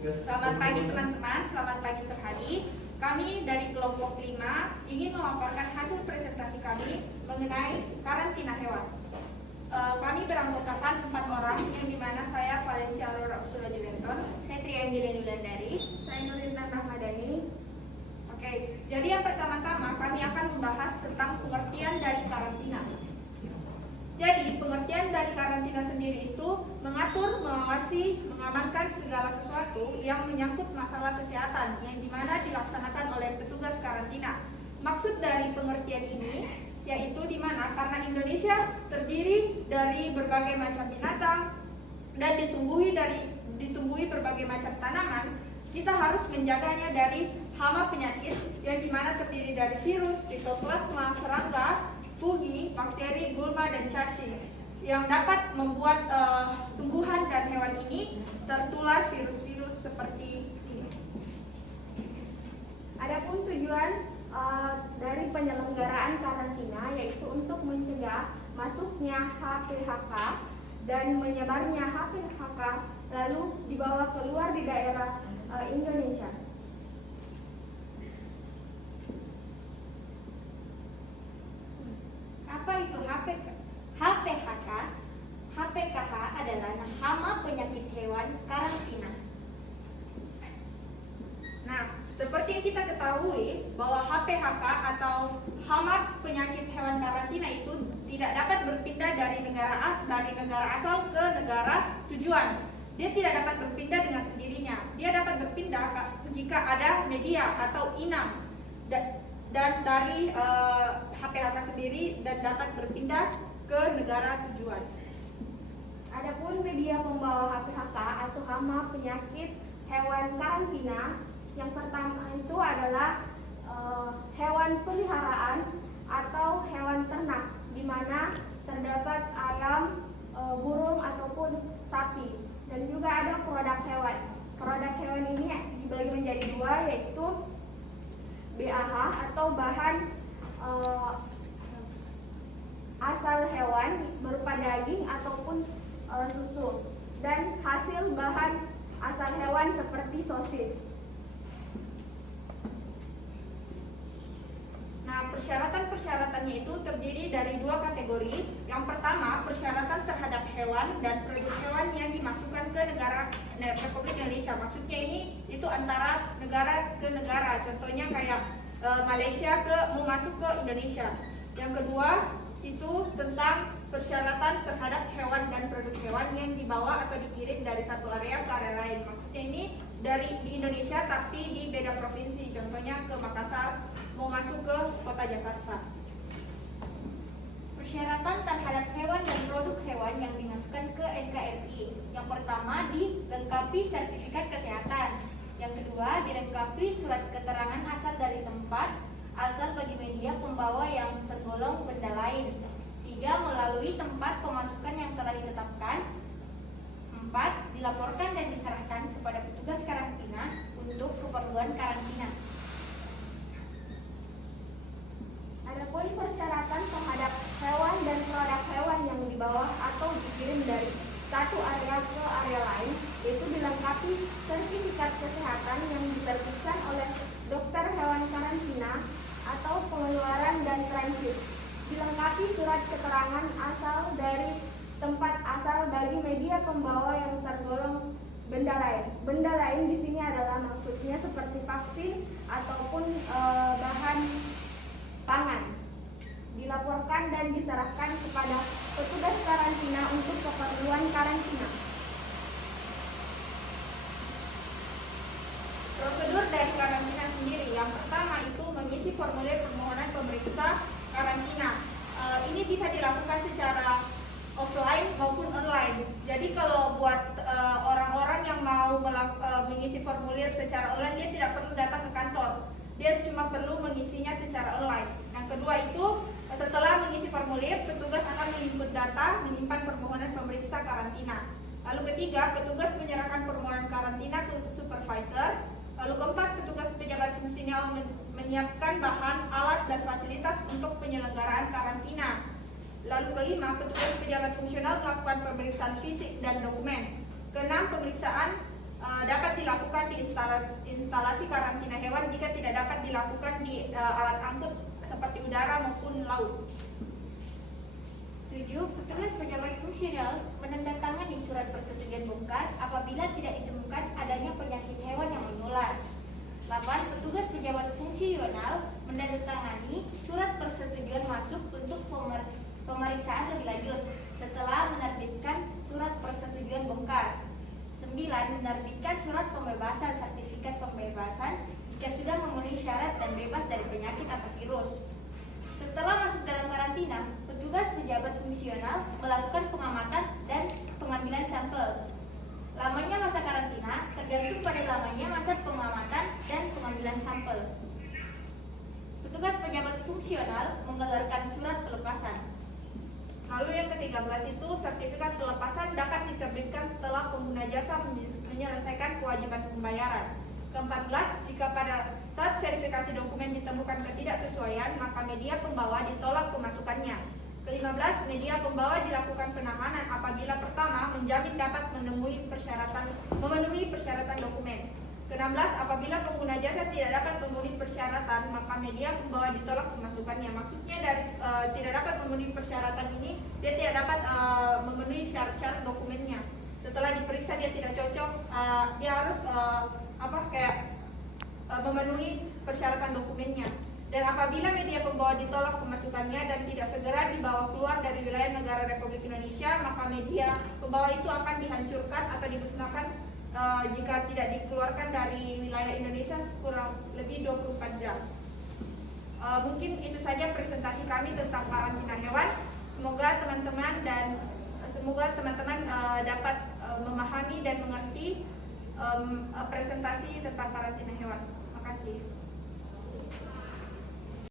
Selamat pagi teman-teman, selamat pagi Serhadi. Kami dari kelompok 5 ingin memaparkan hasil presentasi kami mengenai karantina hewan. Kami beranggotakan 4 orang, yang dimana saya Valencia Aurora Ursula Julianton, Saya Trianggila Nulandari. Saya Nurintan Rahmadani. Oke, jadi yang pertama-tama kami akan membahas tentang pengertian dari karantina. Jadi pengertian dari karantina sendiri itu mengatur, mengawasi, mengamankan segala sesuatu yang menyangkut masalah kesehatan yang dimana dilaksanakan oleh petugas karantina. Maksud dari pengertian ini yaitu dimana karena Indonesia terdiri dari berbagai macam binatang dan ditumbuhi berbagai macam tanaman, kita harus menjaganya dari hama penyakit yang dimana terdiri dari virus, fitoplasma, serangga, fungi, bakteri, gulma, dan cacing yang dapat membuat tumbuhan dan hewan ini tertular virus-virus seperti ini. Adapun tujuan dari penyelenggaraan karantina yaitu untuk mencegah masuknya HPHK dan menyebarnya HPHK lalu dibawa keluar di daerah Indonesia. Apa itu HPHK? HPKH adalah hama penyakit hewan karantina. Nah, seperti yang kita ketahui bahwa HPHK atau hama penyakit hewan karantina itu tidak dapat berpindah dari negara asal ke negara tujuan. Dia tidak dapat berpindah dengan sendirinya. Dia dapat berpindah jika ada media atau inang dan dari HPHK sendiri dan dapat berpindah ke negara tujuan. Adapun media pembawa HPHK atau hama penyakit hewan karantina yang pertama itu adalah hewan peliharaan atau hewan ternak, di mana terdapat ayam, burung ataupun sapi, dan juga ada produk hewan. Produk hewan ini dibagi menjadi dua, yaitu BAH atau bahan asal hewan berupa daging ataupun susu, dan hasil bahan asal hewan seperti sosis. Nah, persyaratan-persyaratannya itu terdiri dari dua kategori. Yang pertama, persyaratan terhadap hewan dan produk hewan yang dimasukkan ke negara Republik Indonesia. Maksudnya ini itu antara negara ke negara. Contohnya kayak Malaysia mau masuk ke Indonesia. Yang kedua, itu tentang persyaratan terhadap hewan dan produk hewan yang dibawa atau dikirim dari satu area ke area lain. Maksudnya ini di Indonesia tapi di beda provinsi. Contohnya ke Makassar mau masuk ke kota Jakarta. Persyaratan terhadap hewan dan produk hewan yang dimasukkan ke NKRI. Yang pertama, dilengkapi sertifikat kesehatan. Yang kedua, dilengkapi surat keterangan asal dari tempat asal bagi media pembawa yang tergolong benda lain. 3. Melalui tempat pemasukan yang telah ditetapkan. 4. Dilaporkan dan diserahkan kepada petugas karantina untuk keperluan karantina. Adapun persyaratan terhadap hewan dan produk hewan yang dibawa atau dikirim dari satu area ke area lain, yaitu dilengkapi sertifikat kesehatan yang diterbitkan oleh dokter hewan karantina atau pengeluaran dan transit. Dilengkapi surat keterangan asal dari tempat asal bagi media pembawa yang tergolong benda lain. Benda lain di sini adalah maksudnya seperti vaksin ataupun bahan pangan. Dilaporkan dan diserahkan kepada petugas karantina untuk keperluan karantina. Prosedur dari karantina sendiri, yang pertama itu mengisi formulir permohonan pemeriksa karantina. Ini bisa dilakukan secara offline maupun online. Jadi kalau buat orang-orang yang mau mengisi formulir secara online, dia tidak perlu datang ke kantor. Dia cuma perlu mengisinya secara online. Yang kedua itu, setelah mengisi formulir, petugas akan menginput data, menyimpan permohonan pemeriksa karantina. Lalu ketiga, petugas menyerahkan permohonan karantina ke supervisor. Lalu keempat, petugas pejabat fungsional menyiapkan bahan, alat, dan fasilitas untuk penyelenggaraan karantina. Lalu kelima, petugas pejabat fungsional melakukan pemeriksaan fisik dan dokumen. Keenam, pemeriksaan dapat dilakukan di instalasi karantina hewan jika tidak dapat dilakukan di alat angkut seperti udara maupun laut. 7. Petugas pejabat fungsional menandatangani surat persetujuan bongkar apabila tidak ditemukan adanya penyakit hewan yang menular. 8. Petugas pejabat fungsional menandatangani surat persetujuan masuk untuk pemeriksaan lebih lanjut setelah menerbitkan surat persetujuan bongkar. 9. Menerbitkan surat pembebasan sertifikat pembebasan jika sudah memenuhi syarat dan bebas dari penyakit atau virus. Setelah masuk dalam karantina, petugas pejabat fungsional melakukan pengamatan dan pengambilan sampel. Lamanya masa karantina tergantung pada lamanya masa pengamatan dan pengambilan sampel. Petugas pejabat fungsional mengeluarkan surat pelepasan. Lalu yang ke-13 itu sertifikat pelepasan dapat diterbitkan setelah pengguna jasa menyelesaikan kewajiban pembayaran. Ke-14, jika pada saat verifikasi dokumen ditemukan ketidaksesuaian, maka media pembawa ditolak pemasukannya. Ke-15, media pembawa dilakukan penahanan apabila pertama menjamin dapat memenuhi persyaratan dokumen. Ke-16, apabila pengguna jasa tidak dapat memenuhi persyaratan, maka media pembawa ditolak pemasukannya. Maksudnya dari tidak dapat memenuhi persyaratan ini, dia tidak dapat memenuhi syarat-syarat dokumennya. Setelah diperiksa dia tidak cocok, dia harus memenuhi persyaratan dokumennya. Dan apabila media pembawa ditolak pemasukannya dan tidak segera dibawa keluar dari wilayah negara Republik Indonesia, maka media pembawa itu akan dihancurkan atau dimusnahkan jika tidak dikeluarkan dari wilayah Indonesia kurang lebih 24 jam. Mungkin itu saja presentasi kami tentang karantina hewan. Semoga teman-teman dapat memahami dan mengerti presentasi tentang karantina hewan. Terima kasih.